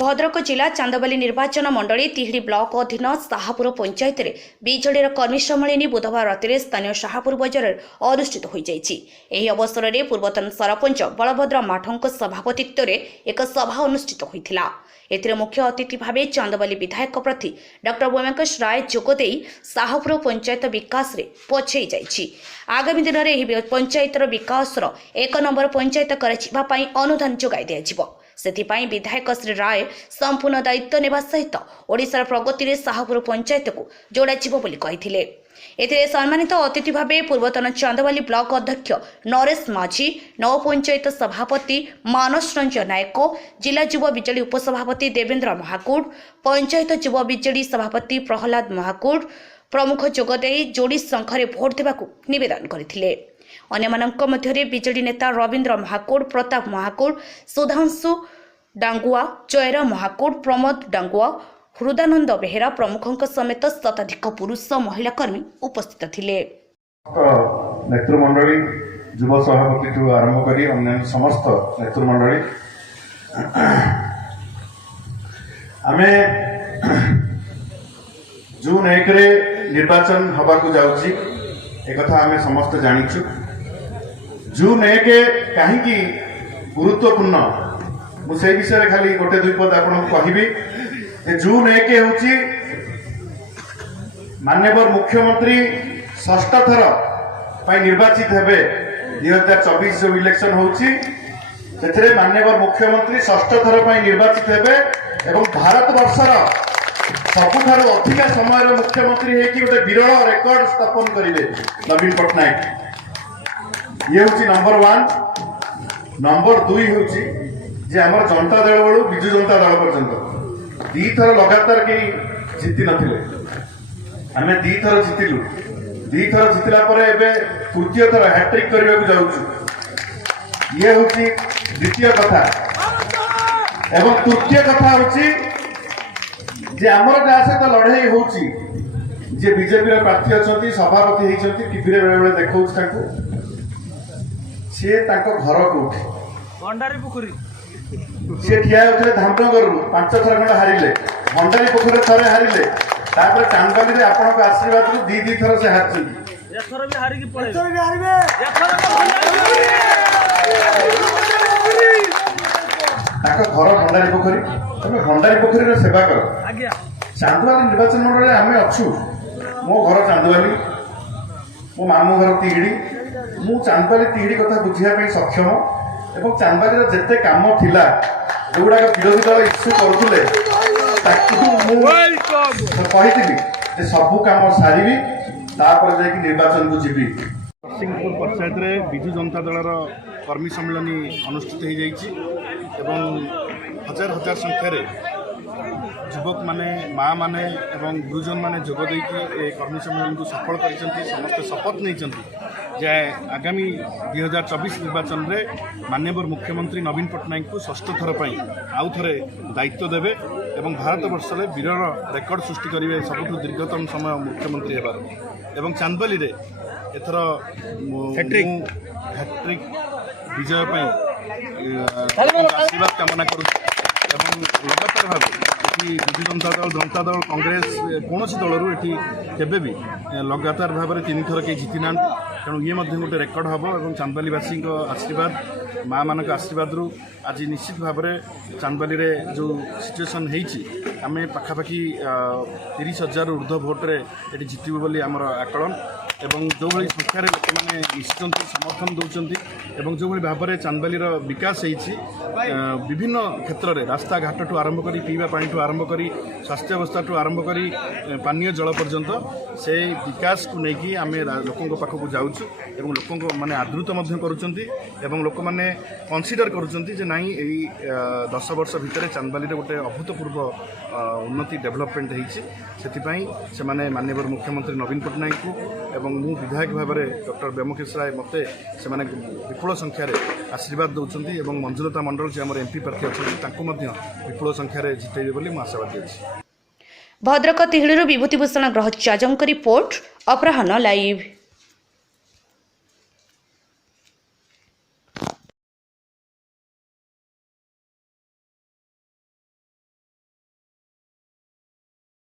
भद्रक जिला चांदबाली निर्वाचन मंडली तिहिड़ी ब्लॉक अधीन शाहपुर पंचायत में बीजेडी कर्मी सम्मेलन बुधवार राति स्थानीय शाहपुर बजार अनुष्ठित हो जाएगी। अवसर में पूर्वतन सरपंच बलभद्र माठों सभापतित्व में एक सभा अनुष्ठित होता। एथिरे मुख्य अतिथि भाव चांदबाली विधायक प्रार्थी डॉ व्योमकेश राय जोगदे शाहपुर पंचायत विकास रे पछई जाइछि। आगामी दिन में पंचायतर विकास एक नंबर पंचायत कर अनुदान जोगाई दिया। सेथिपाई विधायक श्री राय संपूर्ण दायित्व नेबा सहित ओडिशार प्रगति रे शाहपुर पंचायत को जोड़ाजिबो बोली कहिथिले। एथिरे सम्मानित अतिथि भावे पूर्वतन चांदबाली ब्लॉक अध्यक्ष नरेश माझी, नव पंचायत सभापति मानस रंजन नायक, जिला युवा बिजेडी उपसभापति देवेंद्र महाकूट, पंचायत युवा बिजेडी सभापति प्रहलाद महाकूट प्रमुख जोगदे जोड़ी संख्यारे भोट देबाकू निवेदन करथिले। अन्यमानंक मध्यरे बिजेडी नेता रवींद्र महाकूट, प्रताप महाकूट, सुधांशु डांगुआ, जयराम महाकूट, प्रमोद डांगुआ, हृदानंद बेहेरा प्रमुखों समेत शताधिक पुरुष महिला कर्मी उपस्थित थिले। नेतृमंडली युव सभापति आरंभ करी अन्य समस्त नेतृमंडली आमे जून 1 रे निर्वाचन हबाकू जाउची एकथा आमे समस्त जानिछु। जून 1 कहीं गुरुत्वपूर्ण मुझे विषय खाली गोटे दुई पद आपको कहबी। जून 1 हूँ माननीय मुख्यमंत्री षष्ठ थर निर्वाचित हेबे 2024 जो इलेक्शन होची से माननीय मुख्यमंत्री षष्ठ थर निर्वाचित हेबे एवं भारत वर्षर सबुठार अधिका समय मुख्यमंत्री होगी गोटे विरल रेकर्ड स्थापन करेंगे नवीन पट्टनायक। ये हूँ नंबर 1। नंबर 2 हूँ जे आमर जनता दल बड़ू विजु जनता दल पर्यंत 2 थर लगातार कहीं जीति नथिले। आमे 2 थर जीतिलु। 2 थर जीतिला परे एबे तृतीय थर हैट्रिक करबा को जाउछु। ये होची द्वितीय कथा। एवं तृतीय कथा होची जे आमर जा सहित लड़ाई होची जे बीजेपी रे प्रार्थी अछंती सभापति हेचंती टीवी रे बेले बेले देखौछ ताको से ताको घर कोठी भंडारी पोखरी से ठिया होते धामनगर 5 थर खंड हारिले। भंडारी पोखरी थरे हारिले। तापर चांदबाली रे आपन को आशीर्वाद रू 2 थर से हारछी। एथर भी हारि की पड़े एथर भी हारिबे। ताको घर भंडारी पोखरी तमे भंडारी पोखरी रे सेवा कर। आज्ञा चांदबाली निर्वाचन मंडल रे आमे अछु। मो घर चांदबाली, मो मामू घर तिहिड़ी। मु चांदबाली तिहिड़ी कथा बुझिया पई सक्षम एवं चांदबाली जेते काम थिला जोगुड़ा विरोधी दल इश्यू करुले सबू काम सारी निर्वाचन को जीवी। सिंहपुर पंचायत रे विजु जनता दल कर्मी सम्मेलन अनुष्ठित हो जाइए। हजार हजार संख्यार युवक माने माँ माने एवं गुरुजन माने जोगदे कर्मी सम्मेलन को सफल कर समस्त शपथ नहीं जे आगामी 2024 निर्वाचन रे माननीय मुख्यमंत्री नवीन पट्टनायक को षष्ठ थर आउ थे दायित्व देवे एवं भारत वर्ष में विरल रेकर्ड सृष्टि करेंगे सबुठ दीर्घतम समय मुख्यमंत्री हेबार। एवं चांदबाली रे एथर हैट्रिक विजय आशीर्वाद कामना करूँ। लगातार भाव विजु जनता दल कांग्रेस कौन दलू ये केबे भी लगातार भाव में 3 थर कहीं जीति ना। तेणु ये गोटे रेकर्ड हम और चांदबालीवासी आशीर्वाद माँ मान आशीर्वाद रू आज निश्चित भाव में चांदबाली रे जो सिचुएसन आम पाखापाखि 30,000 ऊर्ध्व भोट्रे ये जितबू बोली आमर आकलन एवं जो भाई संख्यार लोक मैंने निश्चित समर्थन दौरान एवं जो भाई भाव में चांदबाली विकास होती विभिन्न क्षेत्र में रास्ता घाट ठू आरंभ कर पीवा पानी ठू आरंभ कर स्वास्थ्य अवस्था ठू आरंभ कर पानीय जल पर्यंत से विकास को लेकिन आम लोकों पाखक जाऊँ एवं लोक मैंने आदृत करुँच लोक मैंने कनसीडर करुँच नाई 10 वर्ष भितर चांदबाली गोटे अभूतपूर्व उन्नति डेभलपमेंट होती से माननीय मुख्यमंत्री नवीन पट्टनायक को एवं मु विधायक भाव में डॉ व्योमकेश राय मते से विपुल संख्यार आशीर्वाद दौरान एवं मंजुलता मंडल जी आम एमपी प्रार्थी अच्छा विपुल संख्यार जितेबे बोली आशावादी अच्छी। भद्रक तिहिड़ी विभूतिभूषण ग्रहचाजों रिपोर्ट अपराह्न लाइव।